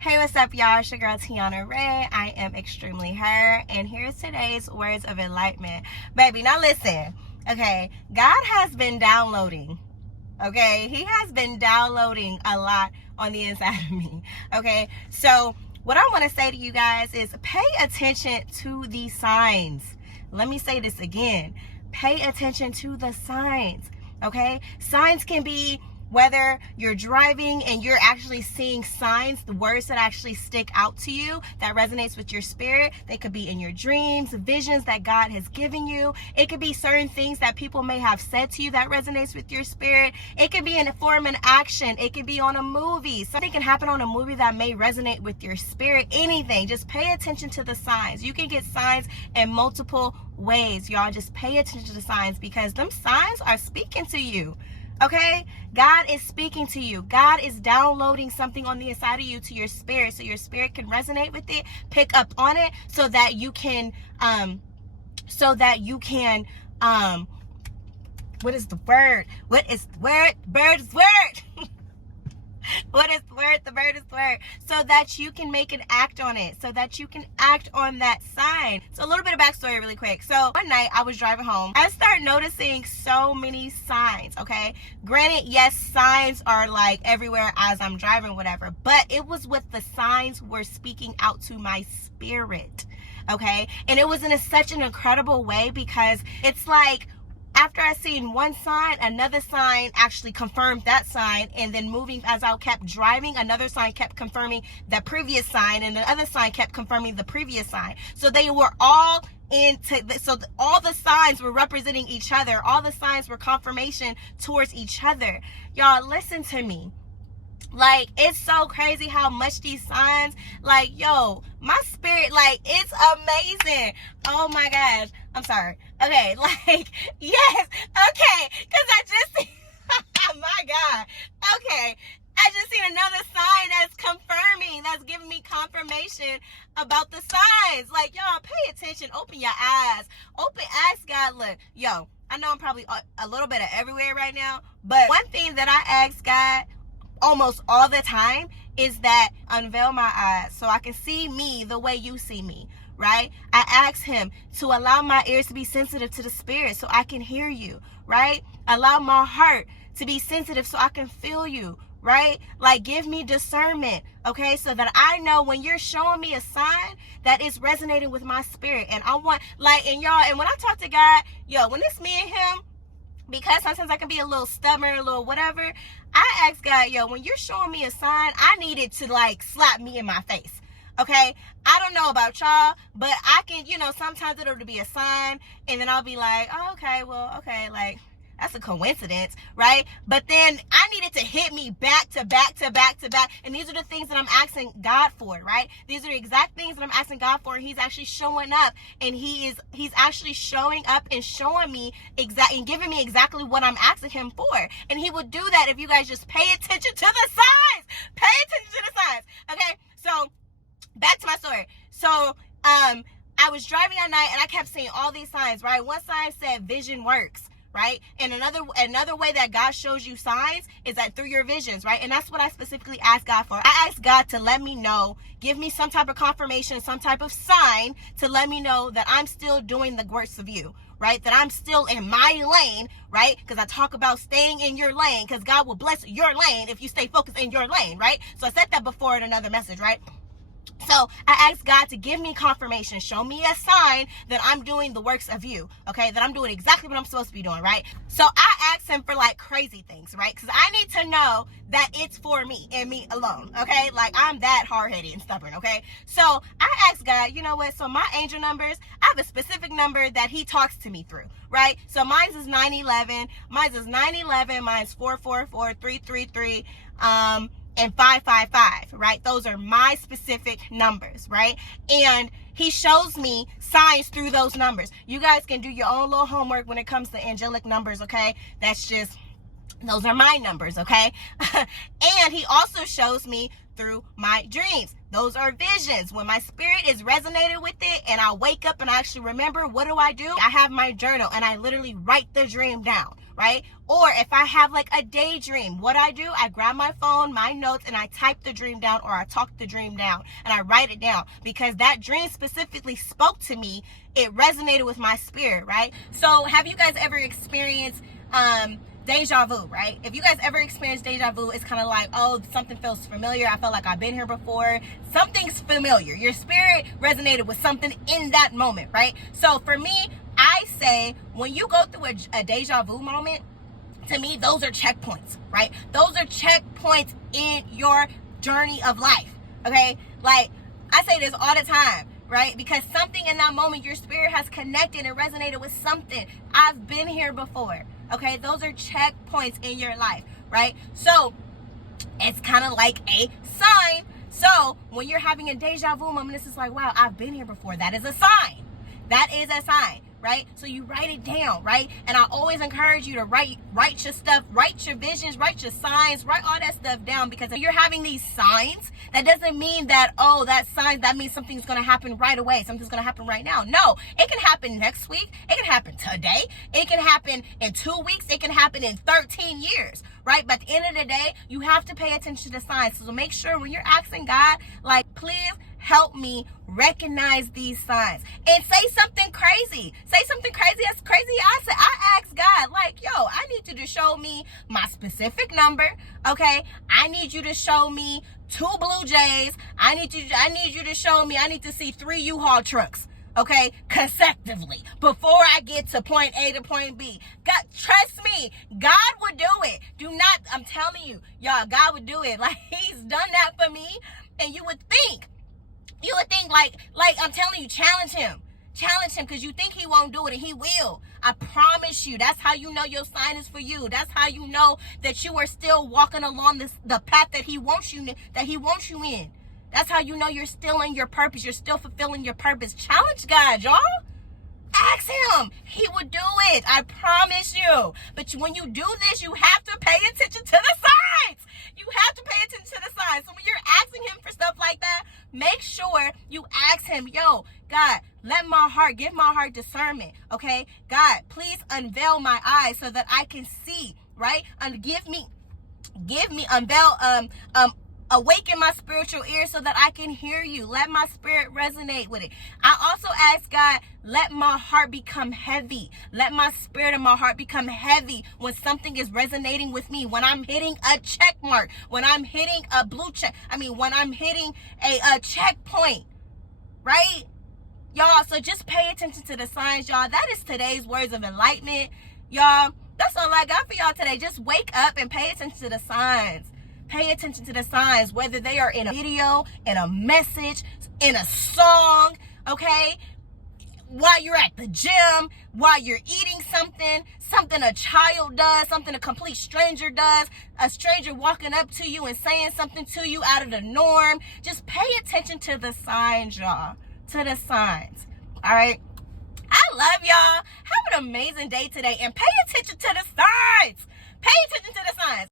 Hey, what's up, y'all? It's your girl, Tiana Ray. I am extremely her, and here's today's words of enlightenment. Baby, now listen, okay? God has been downloading, okay? He has been downloading a lot on the inside of me, okay? So what I want to say to you guys is pay attention to the signs. Let me say this again. Pay attention to the signs, okay? Signs can be whether you're driving and you're actually seeing signs, the words that actually stick out to you, that resonates with your spirit. They could be in your dreams, visions that God has given you. It could be certain things that people may have said to you that resonates with your spirit. It could be in a form of action. It could be on a movie. Something can happen on a movie that may resonate with your spirit. Anything. Just pay attention to the signs. You can get signs in multiple ways, y'all. Just pay attention to the signs because them signs are speaking to you. Okay? God is speaking to you. God is downloading something on the inside of you to your spirit so your spirit can resonate with it, pick up on it so that you can what is the word? What is the word? Bird is word. What is the word? The bird is the word. So that you can make an act on it. So that you can act on that sign. So a little bit of backstory really quick. So one night I was driving home. I started noticing so many signs, okay? Granted, yes, signs are like everywhere as I'm driving, whatever. But it was what the signs were speaking out to my spirit, okay? And it was in such an incredible way because it's like, after I seen one sign, another sign actually confirmed that sign, and then moving as I kept driving, another sign kept confirming the previous sign, and the other sign kept confirming the previous sign. So they were all all the signs were representing each other. All the signs were confirmation towards each other. Y'all, listen to me. Like, it's so crazy how much these signs, like, yo, my spirit, like, it's amazing. Oh my gosh. I'm sorry. Okay, like, yes. Okay, because I just, oh my God. Okay, I just seen another sign that's confirming, that's giving me confirmation about the signs. Like, y'all, pay attention. Open your eyes. Ask God, look, yo, I know I'm probably a little bit of everywhere right now, but one thing that I ask God almost all the time is that unveil my eyes so I can see me the way you see me, right? I ask him to allow my ears to be sensitive to the spirit so I can hear you, right? Allow my heart to be sensitive so I can feel you, right? Like, give me discernment, okay? So that I know when you're showing me a sign that is resonating with my spirit. And I want, like, and y'all, and when I talk to God, yo, when it's me and him, because sometimes I can be a little stubborn, a little whatever, I ask God, yo, when you're showing me a sign, I need it to, like, slap me in my face, okay? I don't know about y'all, but I can, sometimes it'll be a sign, and then I'll be like, oh, okay, well, okay, like, that's a coincidence, right? But then I need it to hit me back to back to back to back. And these are the things that I'm asking God for, right? These are the exact things that I'm asking God for. And he's actually showing up, and he's actually showing up and showing me and giving me exactly what I'm asking him for. And he would do that if you guys just pay attention to the signs. Pay attention to the signs. Okay. So back to my story. So, I was driving at night and I kept seeing all these signs, right? One sign said vision works, right? And another way that God shows you signs is that through your visions, right? And that's what I specifically asked God for. I asked God to let me know, give me some type of confirmation, some type of sign to let me know that I'm still doing the works of you, right? That I'm still in my lane, right? Because I talk about staying in your lane, because God will bless your lane if you stay focused in your lane, right? So I said that before in another message, right? So I asked God to give me confirmation, show me a sign that I'm doing the works of you, okay? That I'm doing exactly what I'm supposed to be doing, right? So I asked him for, like, crazy things, right? Because I need to know that it's for me and me alone, okay? Like, I'm that hard-headed and stubborn, okay? So I asked God, you know what? So my angel numbers, I have a specific number that he talks to me through, right? So mine's is 911, mine's is 911, mine's 444, 333, and 555, right? Those are my specific numbers, right? And he shows me signs through those numbers. You guys can do your own little homework when it comes to angelic numbers, okay? That's just, those are my numbers, okay? And he also shows me through my dreams. Those are visions. When my spirit is resonated with it and I wake up and I actually remember, what do? I have my journal and I literally write the dream down, right? Or if I have like a daydream, what I do, I grab my phone, my notes, and I type the dream down, or I talk the dream down and I write it down, because that dream specifically spoke to me. It resonated with my spirit, right? So have you guys ever experienced deja vu, right? If you guys ever experienced deja vu, it's kind of like, oh, something feels familiar. I felt like I've been here before. Something's familiar. Your spirit resonated with something in that moment, right? So for me, I say when you go through a deja vu moment, to me, those are checkpoints, right? Those are checkpoints in your journey of life, okay? Like, I say this all the time, right? Because something in that moment, your spirit has connected and resonated with something. I've been here before, okay? Those are checkpoints in your life, right? So it's kind of like a sign. So when you're having a deja vu moment, it's just like, wow, I've been here before. That is a sign. That is a sign, right? So you write it down, right? And I always encourage you to write your stuff, write your visions, write your signs, write all that stuff down, because if you're having these signs, that doesn't mean that, oh, that sign, that means something's going to happen right away. Something's going to happen right now. No, it can happen next week. It can happen today. It can happen in 2 weeks. It can happen in 13 years, right? But at the end of the day, you have to pay attention to the signs. So make sure when you're asking God, like, please help me recognize these signs, and say something crazy. Say something crazy. That's crazy. I asked God, like, yo, I need you to show me my specific number. Okay. I need you to show me 2 Blue Jays. I need you to show me, I need to see 3 U-Haul trucks. Okay, consecutively before I get to point A to point B. God, trust me, God would do it. Do not, I'm telling you, y'all, God would do it. Like, he's done that for me. And you would think like I'm telling you, challenge him, because you think he won't do it, and he will. I promise you. That's how you know your sign is for you. That's how you know that you are still walking along the path that he wants you in. That's how you know you're still in your purpose. You're still fulfilling your purpose. Challenge God, y'all. Ask him. He will do it. I promise you. But when you do this, you have to pay attention to the signs. You have to pay attention to the signs. So when you're asking him for stuff like that, make sure you ask him, yo, God, give my heart discernment. Okay? God, please unveil my eyes so that I can see, right? And awaken my spiritual ears so that I can hear you. Let my spirit resonate with it. I also ask God, let my heart become heavy. Let my spirit and my heart become heavy when something is resonating with me. When I'm hitting a check mark. When I'm hitting a blue check. when I'm hitting a checkpoint. Right? Y'all, so just pay attention to the signs, y'all. That is today's words of enlightenment. Y'all, that's all I got for y'all today. Just wake up and pay attention to the signs. Pay attention to the signs, whether they are in a video, in a message, in a song, okay? While you're at the gym, while you're eating something a child does, something a complete stranger does, a stranger walking up to you and saying something to you out of the norm. Just pay attention to the signs, y'all, to the signs, all right? I love y'all. Have an amazing day today, and pay attention to the signs. Pay attention to the signs.